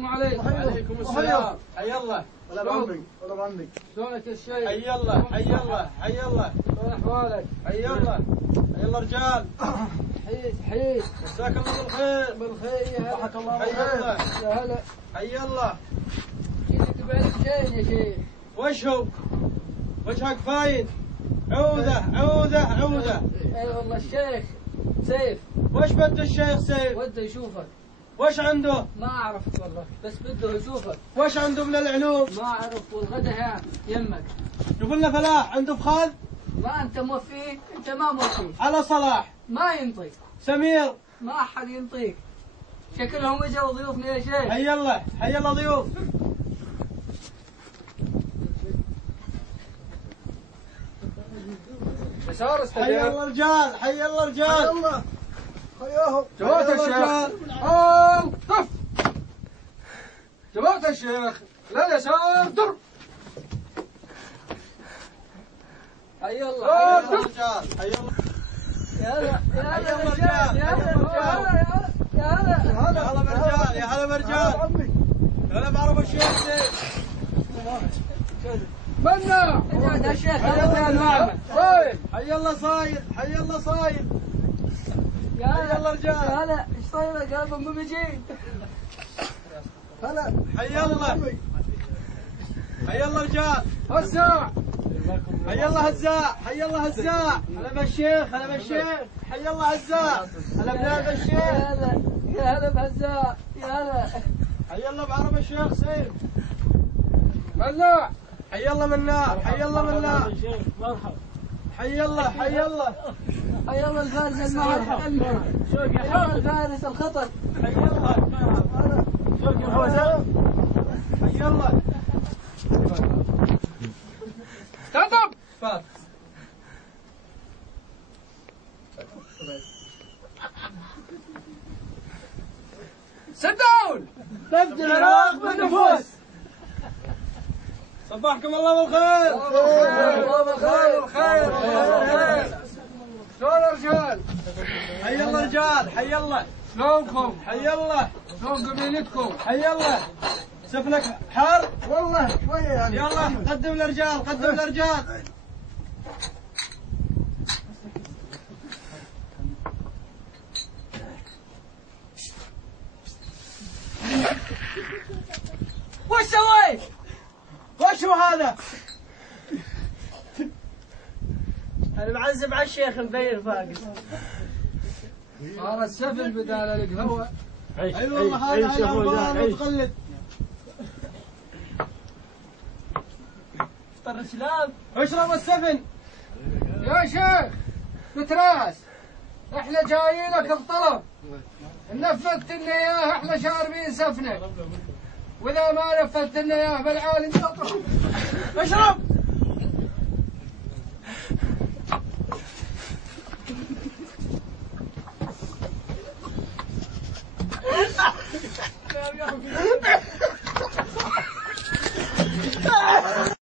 السلام عليكم. وعليكم السلام. حي الله. ولا بعمري ولا بعمري. شلونك يا شيخ؟ حي الله حي الله حي الله. شلون احوالك؟ حي الله حي الله رجال. حييت مساك الله بالخير. بالخير يا هلا. ضحك الله حي الله يا هلا. حي الله. جيت تبعد زين يا شيخ. وش هو؟ وجهك فاين. عوده عوده عوده. اي والله الشيخ سيف. وش بده الشيخ سيف؟ وده يشوفك. وش عنده؟ ما اعرف والله بس بده يشوفك. وش عنده من العلوم؟ ما اعرف والغدا ها يمك. شوف لنا فلاح عنده فخذ. ما انت موفيه انت ما موفيه. على صلاح. ما ينطيك. سمير. ما احد ينطيك. شكلهم اجوا ضيوفنا يا شيخ. حي الله حي الله ضيوف. يسار حي الله رجال حي الله رجال. الله حياهم. جوات حي الله الشيخ. رجال. طف. جوات الشيخ. لا يسار در. حي الله. حي الله رجال حي الله. يا هلا يا هلا حي الله يا رجال. يا هلا يا هلا يا هلا برجال يا هلا برجال. عمي. انا بعرف الشيخ سيف. منا اقعد يا شيخ هذا المعمل صاير. حي الله صاير حي الله صاير. يا حي الله رجال. يا هلا ايش صاير قلب ام مجيد. هلا. حي الله حي الله رجال. وسع. حي الله هزاع حي الله هزاع. هلا بالشيخ هلا بالشيخ. حي الله هزاع. هلا بلال يا بالشيخ. هلا يا هلا بهزاء يا هلا. حي الله بعرف الشيخ سيف. مناع. حي الله مناع حي الله مناع. حي الله حي الله. حي الله الفارس المعركة. حي الله الفارس الخطر. حي الله حي الله. تضب. فات. sit down. تبدي العراق بالنفوس. صباحكم الله بالخير. الله بالخير. بالخير بالخير. شلون يا رجال؟ حي الله رجال حي الله. شلونكم؟ حي الله. شلون قبيلتكم؟ حي الله. سفلك حار. والله شوية يعني. يلا قدم الرجال قدم الرجال. وش سويت؟ وش هو هذا؟ انا معذب على الشيخ مبين فاقد. صار السفل بدال القهوة. اي والله هذا على البار متقلد. افطر الاسلام. اشرب السفن. يا شيخ بتراس احنا جايينك بطلب. نفذت لنا اياه احنا شاربين سفنه. واذا ما نفذت لنا اياه بالعالم تطرح. اشرب.